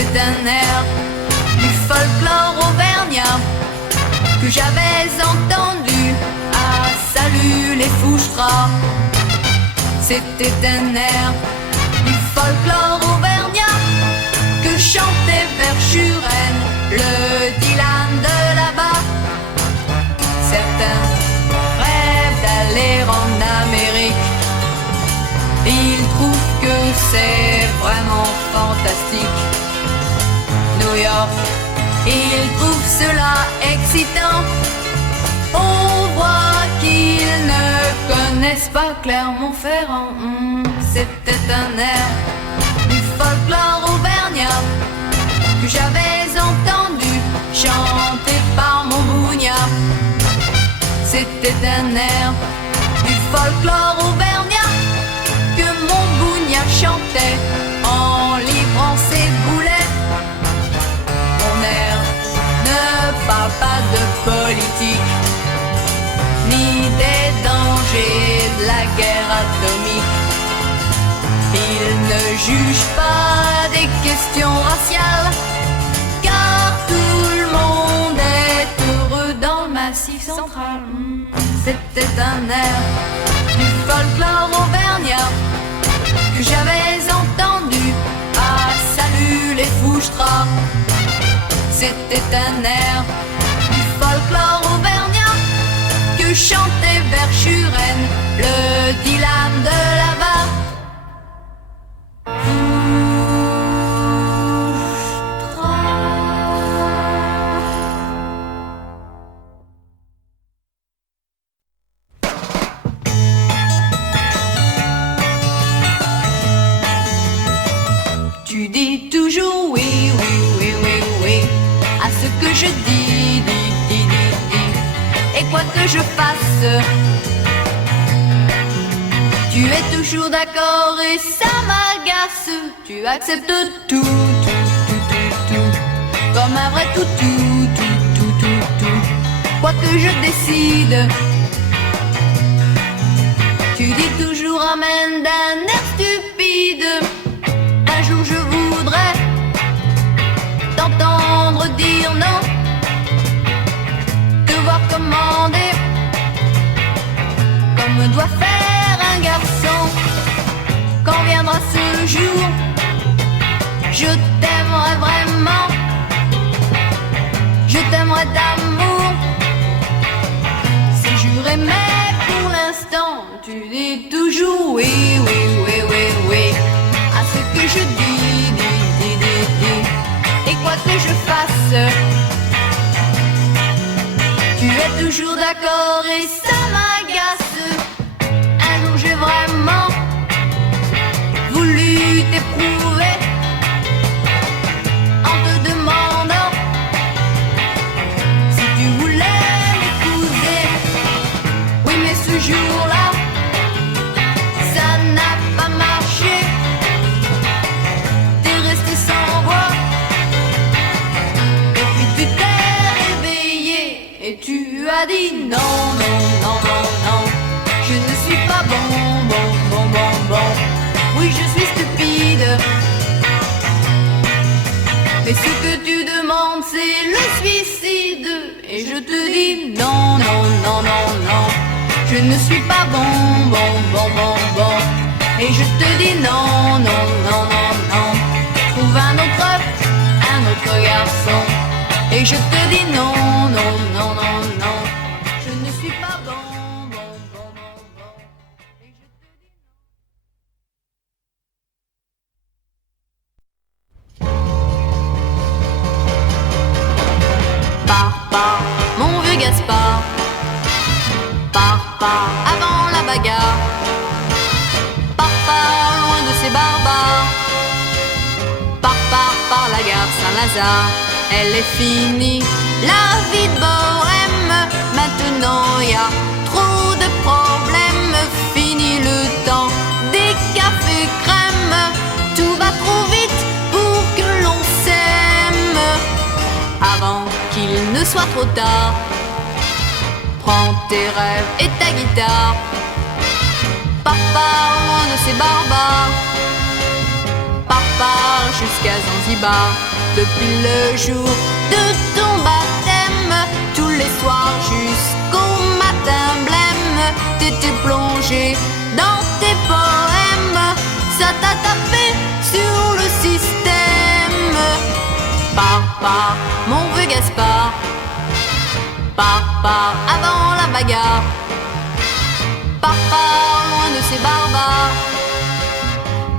C'était un air du folklore auvergnat que j'avais entendu. Ah, salut les fouchtras. C'était un air du folklore auvergnat que chantait Verschuren, le Dylan de là-bas. Certains rêvent d'aller en Amérique. Ils trouvent que c'est vraiment fantastique. New York, ils trouvent cela excitant. On voit qu'ils ne connaissent pas Clermont-Ferrand. C'était un air du folklore auvergnat que j'avais entendu chanté par mon bougna. C'était un air du folklore auvergnat que mon bougna chantait en livrant ses boulets. Mon air ne parle pas de politique ni des dangers de la guerre atomique. Il ne juge pas des questions raciales, car tout le monde est heureux dans le Massif central. C'était un air du folklore auvergnat que j'avais entendu. Ah, salut les fouchtras. C'était un air du folklore auvergnat que chantait Verschuren, le Dylan de là-bas. Tu dis toujours oui, oui, oui, oui, oui à ce que je dis. Et quoi que je fasse, tu es toujours d'accord et ça m'agace. Tu acceptes tout, comme un vrai tout. Quoi que je décide, tu dis toujours amen d'un air stupide. Un jour je voudrais t'entendre dire non, te voir commander comme doit faire un garçon. Quand viendra ce jour, je t'aimerai vraiment, je t'aimerai d'amour, c'est juré, mais pour l'instant tu dis toujours oui, oui, oui, oui, oui à ce que je dis. Et quoi que je fasse, tu es toujours d'accord et ça m'agace. Un jour j'ai vraiment voulu t'éprouver en te demandant si tu voulais m'épouser. Oui, mais ce jour-là, ça n'a pas marché. T'es resté sans voix. Et tu as dit non, non, non, non, non, je ne suis pas bon. Oui, je suis stupide. Mais ce que tu demandes, c'est le suicide. Et je te dis non, non, non, non, non, je ne suis pas bon. Et je te dis non, non, non, non, non, trouve un autre garçon. Et je te dis non, non, non, non, non, je ne suis pas bon. Et je te dis non. Pars, mon vieux Gaspard. Pars, avant la bagarre. Pars, loin de ces barbares. Pars, la gare Saint-Lazare. Elle est finie, la vie de bohème. Maintenant y a trop de problèmes. Fini le temps des cafés crème. Tout va trop vite pour que l'on s'aime. Avant qu'il ne soit trop tard, prends tes rêves et ta guitare. Pars, loin de ces barbares. Pars jusqu'à Zanzibar. depuis le jour de ton baptême. Tous les soirs jusqu'au matin blême, t'étais plongé dans tes poèmes. Ça t'a tapé sur le système. Pars, mon vieux Gaspard, pars avant la bagarre. Pars loin de ces barbares.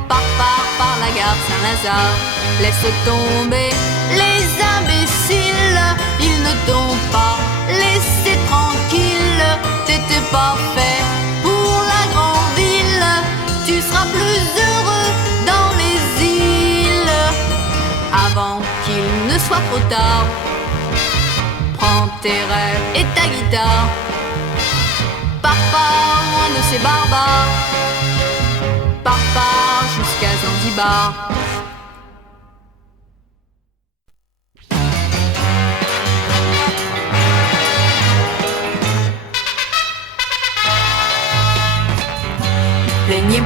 Pars par la gare Saint-Lazare. Laisse tomber les imbéciles, ils ne t'ont pas laissé tranquille. T'étais pas fait pour la grande ville, tu seras plus heureux dans les îles. Avant qu'il ne soit trop tard, prends tes rêves et ta guitare. Pars loin de ces barbares. Pars jusqu'à Zanzibar.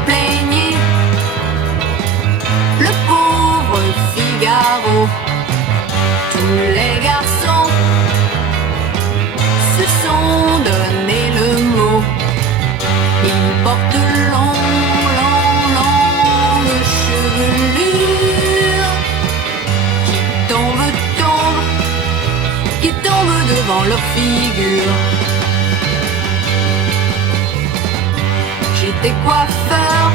Plaignez le pauvre Figaro. Tous les garçons se sont donné le mot. Ils portent longue chevelure qui tombe devant leur figure. J'étais coiffeur,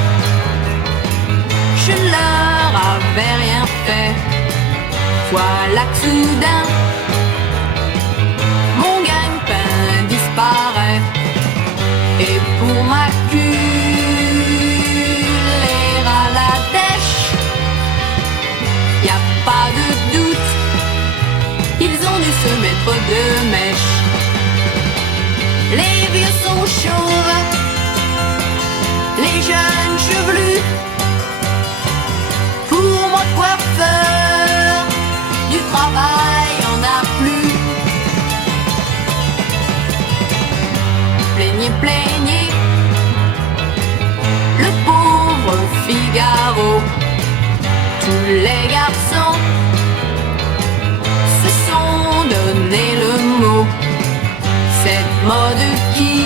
je leur avais rien fait. Voilà que soudain, mon gagne-pain disparaît. Et pour m'acculer à la dèche, y a pas de doute, ils ont dû se mettre de mèche. Les vieux sont chauves, les jeunes chevelus. Pour moi coiffeur, du travail en a plus. Plaignez le pauvre Figaro. Tous les garçons se sont donné le mot. Cette mode qui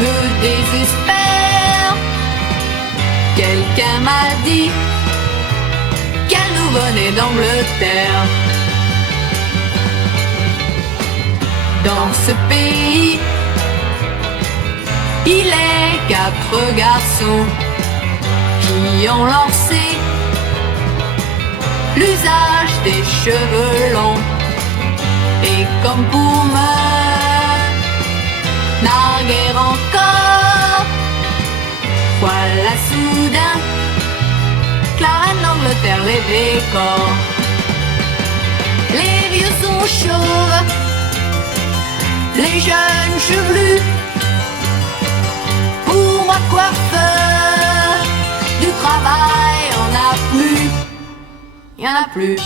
me désespère. Quelqu'un m'a dit qu'elle nous venait d'Angleterre. Dans ce pays, il est 4 garçons qui ont lancé l'usage des cheveux longs. Et comme pour me narguer encore, voilà soudain que la reine d'Angleterre les décore. Les vieux sont chauves, les jeunes chevelus. Pour moi coiffeur, du travail on a plus, y en a plus.